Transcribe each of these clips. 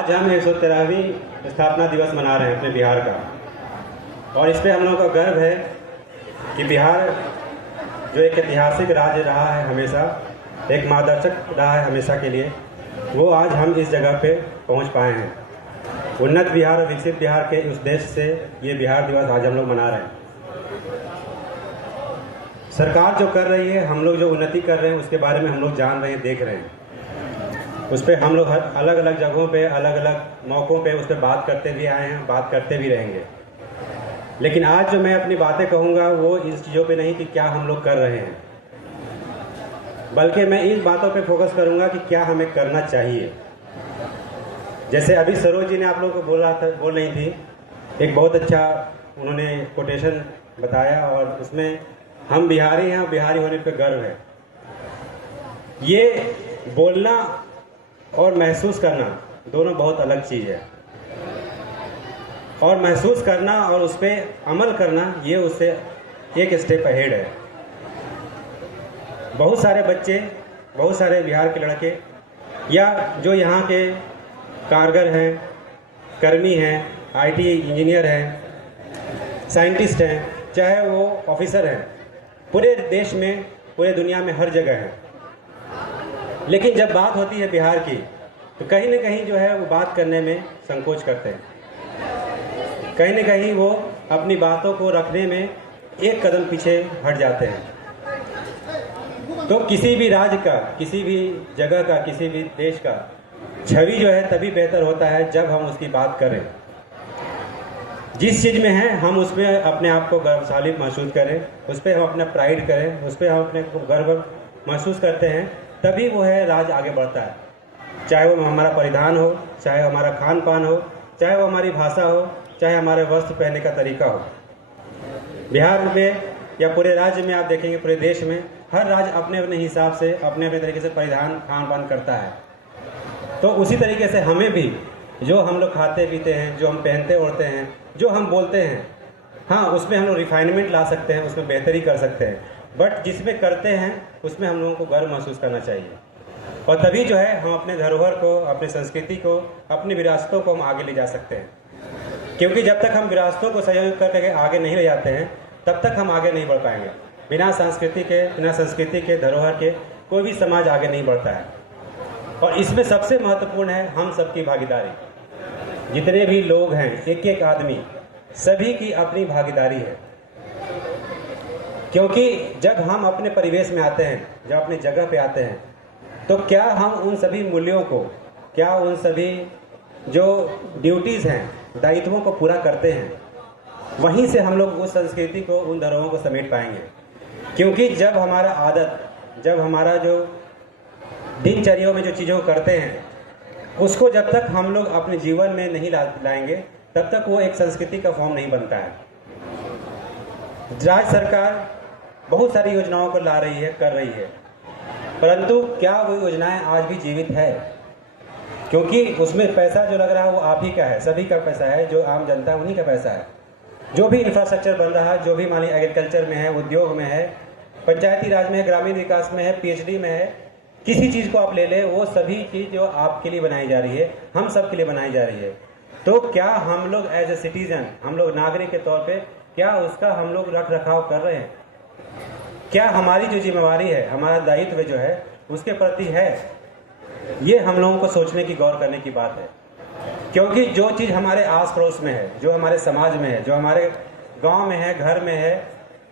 आज हम 113वीं स्थापना दिवस मना रहे हैं अपने बिहार का, और इस पे हम लोगों का गर्व है कि बिहार जो एक ऐतिहासिक राज्य रहा है, हमेशा एक मार्गदर्शक रहा है हमेशा के लिए, वो आज हम इस जगह पे पहुंच पाए हैं। उन्नत बिहार और विकसित बिहार के उद्देश्य से ये बिहार दिवस आज हम लोग मना रहे हैं। सरकार जो कर रही है, हम लोग जो उन्नति कर रहे हैं, उसके बारे में हम लोग जान रहे हैं, देख रहे हैं। उस पर हम लोग हर अलग अलग जगहों पे, अलग अलग मौक़ों पे उस पर बात करते भी आए हैं, बात करते भी रहेंगे। लेकिन आज जो मैं अपनी बातें कहूँगा वो इस चीज़ों पे नहीं कि क्या हम लोग कर रहे हैं, बल्कि मैं इन बातों पे फोकस करूँगा कि क्या हमें करना चाहिए। जैसे अभी सरोज जी ने आप लोगों को बोल रही थी, एक बहुत अच्छा उन्होंने कोटेशन बताया, और उसमें हम बिहारी हैं और बिहारी होने पे गर्व है। ये बोलना और महसूस करना दोनों बहुत अलग चीज़ है, और महसूस करना और उस पर अमल करना ये उससे एक स्टेप अहेड है। बहुत सारे बच्चे, बहुत सारे बिहार के लड़के या जो यहाँ के कारगर हैं, कर्मी हैं, आईटी इंजीनियर हैं, साइंटिस्ट हैं, चाहे वो ऑफिसर हैं, पूरे देश में, पूरे दुनिया में हर जगह हैं। लेकिन जब बात होती है बिहार की, तो कहीं न कहीं जो है वो बात करने में संकोच करते हैं, कहीं न कहीं वो अपनी बातों को रखने में एक कदम पीछे हट जाते हैं। तो किसी भी राज्य का, किसी भी जगह का, किसी भी देश का छवि जो है तभी बेहतर होता है जब हम उसकी बात करें। जिस चीज़ में हैं हम उसमें अपने आप को गौरवशाली महसूस करें, उस पर हम अपना प्राइड करें, उस पर हम अपने को गर्व महसूस करते हैं, तभी वो है राज्य आगे बढ़ता है। चाहे वो हमारा परिधान हो, चाहे हमारा खान पान हो, चाहे वो हमारी भाषा हो, चाहे हमारे वस्त्र पहनने का तरीका हो। बिहार में या पूरे राज्य में आप देखेंगे, पूरे देश में हर राज्य अपने अपने हिसाब से, अपने अपने तरीके से परिधान खान पान करता है। तो उसी तरीके से हमें भी जो हम लोग खाते पीते हैं, जो हम पहनते ओढ़ते हैं, जो हम बोलते हैं, हाँ उसमें हम लोग रिफाइनमेंट ला सकते हैं, उसमें बेहतरी कर सकते हैं, बट जिसमें करते हैं उसमें हम लोगों को गर्व महसूस करना चाहिए। और तभी जो है हम अपने धरोहर को, अपनी संस्कृति को, अपनी विरासतों को हम आगे ले जा सकते हैं। क्योंकि जब तक हम विरासतों को सहयोग करके आगे नहीं ले जाते हैं, तब तक हम आगे नहीं बढ़ पाएंगे। बिना संस्कृति के, धरोहर के कोई भी समाज आगे नहीं बढ़ता है। और इसमें सबसे महत्वपूर्ण है हम सबकी भागीदारी। जितने भी लोग हैं, एक एक आदमी, सभी की अपनी भागीदारी है। क्योंकि जब हम अपने परिवेश में आते हैं, जब अपनी जगह पे आते हैं, तो क्या हम उन सभी मूल्यों को, क्या उन सभी जो ड्यूटीज़ हैं, दायित्वों को पूरा करते हैं, वहीं से हम लोग उस संस्कृति को, उन धरोहरों को समेट पाएंगे। क्योंकि जब हमारा आदत, जब हमारा जो दिनचर्या में जो चीज़ों को करते हैं, उसको जब तक हम लोग अपने जीवन में नहीं लाएंगे, तब तक वो एक संस्कृति का फॉर्म नहीं बनता है। राज्य सरकार बहुत सारी योजनाओं को ला रही है, कर रही है, परंतु क्या वो योजनाएं आज भी जीवित है? क्योंकि उसमें पैसा जो लग रहा है वो आप ही का है, सभी का पैसा है, जो आम जनता है उन्हीं का पैसा है। जो भी इंफ्रास्ट्रक्चर बन रहा है, जो भी मानिए एग्रीकल्चर में है, उद्योग में है, पंचायती राज में है, ग्रामीण विकास में है, पीएचडी में है, किसी चीज़ को आप ले लें, वो सभी चीज़ जो आपके लिए बनाई जा रही है, हम सब के लिए बनाई जा रही है। तो क्या हम लोग एज ए सिटीजन, हम लोग नागरिक के तौर पे क्या उसका हम लोग रख रखाव कर रहे हैं? क्या हमारी जो जिम्मेवारी है, हमारा दायित्व जो है उसके प्रति है? ये हम लोगों को सोचने की, गौर करने की बात है। क्योंकि जो चीज़ हमारे आस पड़ोस में है, जो हमारे समाज में है, जो हमारे गांव में है, घर में है,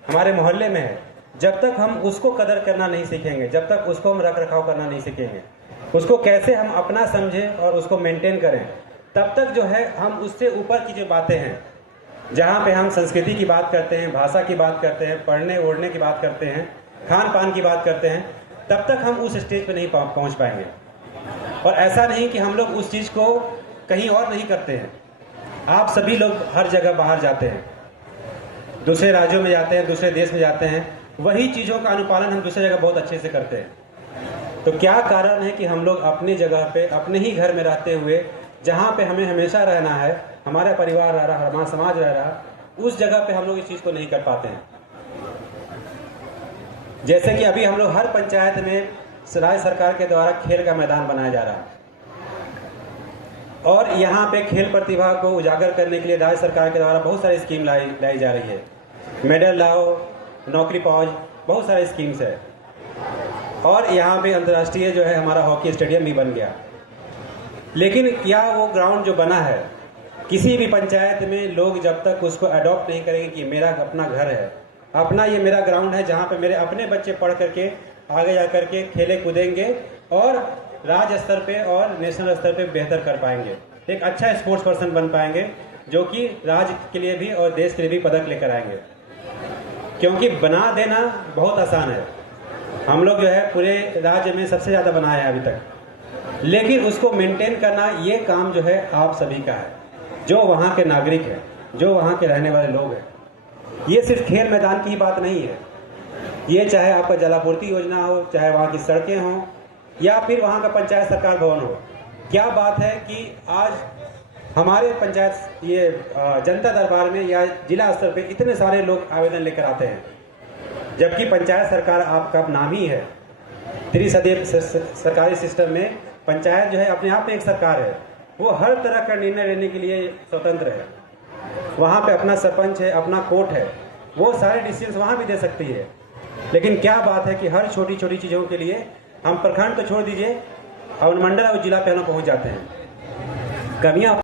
हमारे मोहल्ले में है, जब तक हम उसको कदर करना नहीं सीखेंगे, जब तक उसको हम रख रखाव करना नहीं सीखेंगे, उसको कैसे हम अपना समझें और उसको मेंटेन करें, तब तक जो है हम उससे ऊपर की जो बातें हैं, जहाँ पे हम संस्कृति की बात करते हैं, भाषा की बात करते हैं, पढ़ने ओढ़ने की बात करते हैं, खान पान की बात करते हैं, तब तक हम उस स्टेज पे नहीं पहुँच पाएंगे। और ऐसा नहीं कि हम लोग उस चीज़ को कहीं और नहीं करते हैं। आप सभी लोग हर जगह बाहर जाते हैं, दूसरे राज्यों में जाते हैं, दूसरे देश में जाते हैं, वही चीज़ों का अनुपालन हम दूसरी जगह बहुत अच्छे से करते हैं। तो क्या कारण है कि हम लोग अपनी जगह पे, अपने ही घर में रहते हुए, जहाँ पे हमें हमेशा रहना है, हमारा परिवार रह रहा, हमारा समाज रह रहा, उस जगह पे हम लोग इस चीज़ को नहीं कर पाते हैं। जैसे कि अभी हम लोग हर पंचायत में राज्य सरकार के द्वारा खेल का मैदान बनाया जा रहा है। और यहाँ पे खेल प्रतिभा को उजागर करने के लिए राज्य सरकार के द्वारा बहुत सारी स्कीम लाई जा रही है। मेडल लाओ, नौकरी पाओ, बहुत सारे स्कीम्स है। और यहाँ पे अंतर्राष्ट्रीय जो है हमारा हॉकी स्टेडियम भी बन गया। लेकिन क्या वो ग्राउंड जो बना है, किसी भी पंचायत में लोग जब तक उसको अडॉप्ट नहीं करेंगे कि मेरा अपना घर है, अपना ये मेरा ग्राउंड है जहाँ पे मेरे अपने बच्चे पढ़ करके आगे जा करके खेले कूदेंगे और राज्य स्तर पे और नेशनल स्तर पे बेहतर कर पाएंगे, एक अच्छा स्पोर्ट्स पर्सन बन पाएंगे, जो कि राज्य के लिए भी और देश के लिए भी पदक लेकर आएंगे। क्योंकि बना देना बहुत आसान है, हम लोग जो है पूरे राज्य में सबसे ज़्यादा बनाए हैं अभी तक, लेकिन उसको मेंटेन करना ये काम जो है आप सभी का है, जो वहाँ के नागरिक हैं, जो वहाँ के रहने वाले लोग हैं। ये सिर्फ खेल मैदान की ही बात नहीं है, ये चाहे आपका जलापूर्ति योजना हो, चाहे वहाँ की सड़कें हों, या फिर वहाँ का पंचायत सरकार भवन हो। क्या बात है कि आज हमारे पंचायत ये जनता दरबार में या जिला स्तर पे इतने सारे लोग आवेदन लेकर आते हैं, जबकि पंचायत सरकार आपका नाम ही है। त्रिसदीय सरकारी सिस्टम में पंचायत जो है अपने आप में एक सरकार है, वो हर तरह का निर्णय लेने के लिए स्वतंत्र है। वहाँ पे अपना सरपंच है, अपना कोर्ट है, वो सारे डिसीजंस वहाँ भी दे सकती है। लेकिन क्या बात है कि हर छोटी छोटी चीज़ों के लिए हम प्रखंड तो छोड़ दीजिए, अनुमंडल और जिला पे हम पहुँच जाते हैं। कमियाँ